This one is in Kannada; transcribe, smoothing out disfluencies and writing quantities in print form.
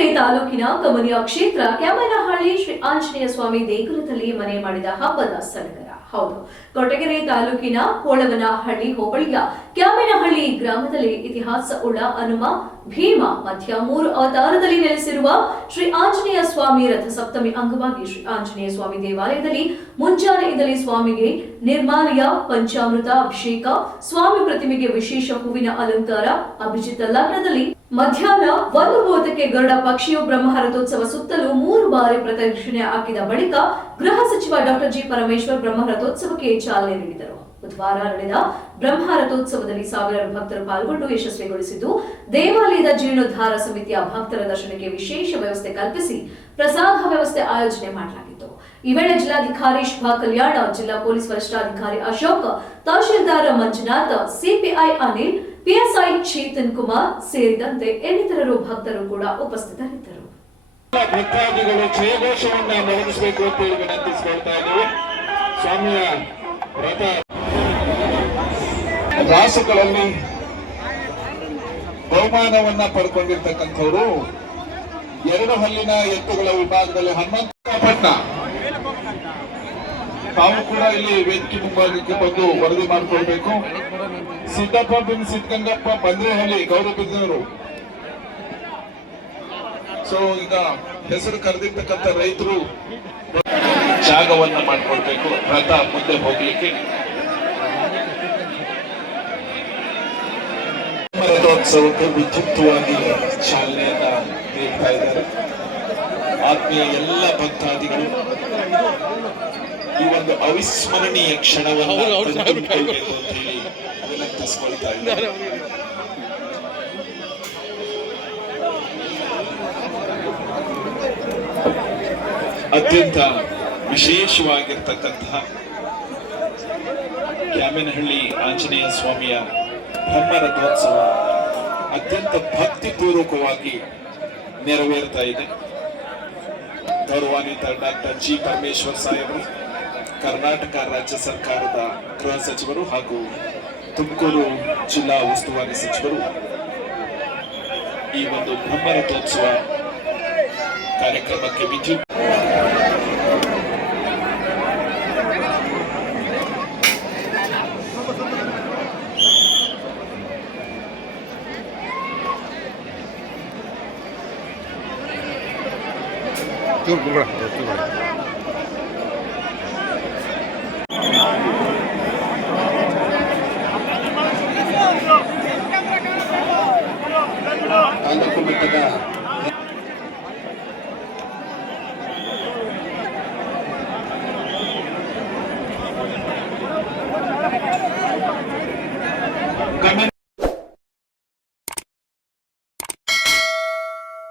ಕೊರಟಗೆರೆ ತಾಲೂಕಿನ ಕಮನಿಯ ಕ್ಷೇತ್ರ ಕ್ಯಾಮನಹಳ್ಳಿ ಶ್ರೀ ಆಂಜನೇಯ ಸ್ವಾಮಿ ದೇಗುಲದಲ್ಲಿ ಮನೆ ಮಾಡಿದ ಹಬ್ಬದ ಸಡಗರ. ಹೌದು, ಕೊರಟಗೆರೆ ತಾಲೂಕಿನ ಹೋಳವನಹಳ್ಳಿ ಹೋಬಳಿಯ ಕ್ಯಾಮನಹಳ್ಳಿ ಗ್ರಾಮದಲ್ಲಿ ಇತಿಹಾಸ ಉಳ್ಳ ಹನುಮ ಭೀಮ ಮಧ್ಯ 3 ಅವತಾರದಲ್ಲಿ ನೆಲೆಸಿರುವ ಶ್ರೀ ಆಂಜನೇಯ ಸ್ವಾಮಿ ರಥ ಸಪ್ತಮಿ ಅಂಗವಾಗಿ ಶ್ರೀ ಆಂಜನೇಯ ಸ್ವಾಮಿ ದೇವಾಲಯದಲ್ಲಿ ಮುಂಜಾನೆಯಿಂದಲೇ ಸ್ವಾಮಿಗೆ ನಿರ್ಮಾಲ್ಯ ಪಂಚಾಮೃತ ಅಭಿಷೇಕ, ಸ್ವಾಮಿ ಪ್ರತಿಮೆಗೆ ವಿಶೇಷ ಹೂವಿನ ಅಲಂಕಾರ, ಅಭಿಜಿತ ಲಗ್ನದಲ್ಲಿ ಮಧ್ಯಾಹ್ನ 1:30ಕ್ಕೆ ಗರುಡ ಪಕ್ಷಿಯು ಬ್ರಹ್ಮರಥೋತ್ಸವ ಸುತ್ತಲೂ 3 ಬಾರಿ ಪ್ರದಕ್ಷಿಣೆ ಹಾಕಿದ ಬಳಿಕ ಗೃಹ ಸಚಿವ ಡಾಕ್ಟರ್ ಜಿ ಪರಮೇಶ್ವರ್ ಬ್ರಹ್ಮರಥೋತ್ಸವಕ್ಕೆ ಚಾಲನೆ ನೀಡಿದರು. ಬುಧವಾರ ನಡೆದ ಬ್ರಹ್ಮರಥೋತ್ಸವದಲ್ಲಿ ಸಾವಿರಾರು ಭಕ್ತರು ಪಾಲ್ಗೊಂಡು ಯಶಸ್ವಿಗೊಳಿಸಿದ್ದು, ದೇವಾಲಯದ ಜೀರ್ಣೋದ್ಧಾರ ಸಮಿತಿಯ ಭಕ್ತರ ದರ್ಶನಕ್ಕೆ ವಿಶೇಷ ವ್ಯವಸ್ಥೆ ಕಲ್ಪಿಸಿ ಪ್ರಸಾದ ವ್ಯವಸ್ಥೆ ಆಯೋಜನೆ ಮಾಡಲಾಗಿತ್ತು. ಈ ವೇಳೆ ಜಿಲ್ಲಾಧಿಕಾರಿ ಶುಭಾ ಕಲ್ಯಾಣ, ಜಿಲ್ಲಾ ಪೊಲೀಸ್ ವರಿಷ್ಠಾಧಿಕಾರಿ ಅಶೋಕ್, ತಹಶೀಲ್ದಾರ್ ಮಂಜುನಾಥ್, ಸಿಪಿಐ ಅನಿಲ್, ಪಿಎಸ್ಐ ಚೇತನ್ ಕುಮಾರ್ ಸೇರಿದಂತೆ ಇನ್ನಿತರರು ಭಕ್ತರು ಕೂಡ ಉಪಸ್ಥಿತರಿದ್ದರು. ಭಕ್ತಾದಿಗಳು ಜಯಘೋಷವನ್ನ ಮೊಳಗಿಸಬೇಕು ಅಂತ ಹೇಳಿ ವಿನಂತಿಸಿಕೊಳ್ತಾ ಇದ್ದೀವಿ. ಸ್ವಾಮಿಯ ರಥ ರಾಸುಗಳಲ್ಲಿ ಬಹುಮಾನವನ್ನ ಪಡ್ಕೊಂಡಿರ್ತಕ್ಕಂಥವರು 2 ಹಲ್ಲಿನ ಎತ್ತುಗಳ ವಿಭಾಗದಲ್ಲಿ ಹನುಮಂತಪಟ್ನ ತಾವು ಕೂಡ ಇಲ್ಲಿ ವೇದಿಕೆ ಮುಂಭಾಗಕ್ಕೆ ಬಂದು ವರದಿ ಮಾಡಿಕೊಳ್ಬೇಕು. ಸಿದ್ದಪ್ಪ ಬಿನ್ ಸಿದ್ದಗಂಗಪ್ಪ ಬಂದ್ರೆಹಳ್ಳಿ ಗೌರಬಿದ್ದವರು. ಸೊ ಈಗ ಹೆಸರು ಕರೆದಿರ್ತಕ್ಕಂಥ ರೈತರು ಜಾಗವನ್ನ ಮಾಡ್ಕೊಳ್ಬೇಕು ರಥ ಮುಂದೆ ಹೋಗ್ಲಿಕ್ಕೆ. ರಥೋತ್ಸವಕ್ಕೆ ವಿದ್ಯುಕ್ತವಾಗಿ ಚಾಲನೆಯನ್ನ ನೀಡ್ತಾ ಇದ್ದಾರೆ. ಆತ್ಮೀಯ ಎಲ್ಲ ಭಕ್ತಾದಿಗಳು ಈ ಒಂದು ಅವಿಸ್ಮರಣೀಯ ಕ್ಷಣವನ್ನು ತಂದುಕೊಳ್ಬೇಕು ಅಂತ ಹೇಳಿ ವಿನಂತಿಸಿಕೊಳ್ತಾ ಇದ್ದಾರೆ. ಅತ್ಯಂತ ವಿಶೇಷವಾಗಿರ್ತಕ್ಕಂತಹ ಕ್ಯಾಮನಹಳ್ಳಿ ಆಂಜನೇಯ ಸ್ವಾಮಿಯ ಬ್ರಹ್ಮರಥೋತ್ಸವ ಅತ್ಯಂತ ಭಕ್ತಿಪೂರ್ವಕವಾಗಿ ನೆರವೇರ್ತಾ ಇದೆ. ಗೌರವಾನ್ವಿತ ಡಾಕ್ಟರ್ ಜಿ ಪರಮೇಶ್ವರ್ ಸಾಹೇಬರು, ಕರ್ನಾಟಕ ರಾಜ್ಯ ಸರ್ಕಾರದ ಗೃಹ ಸಚಿವರು ಹಾಗೂ ತುಮಕೂರು ಜಿಲ್ಲಾ ಉಸ್ತುವಾರಿ ಸಚಿವರು ಈ ಒಂದು ಬ್ರಹ್ಮರಥೋತ್ಸವ ಕಾರ್ಯಕ್ರಮಕ್ಕೆ ವಿದ್ಯುತ್ ತಾಲೂಕು ಮಟ್ಟದ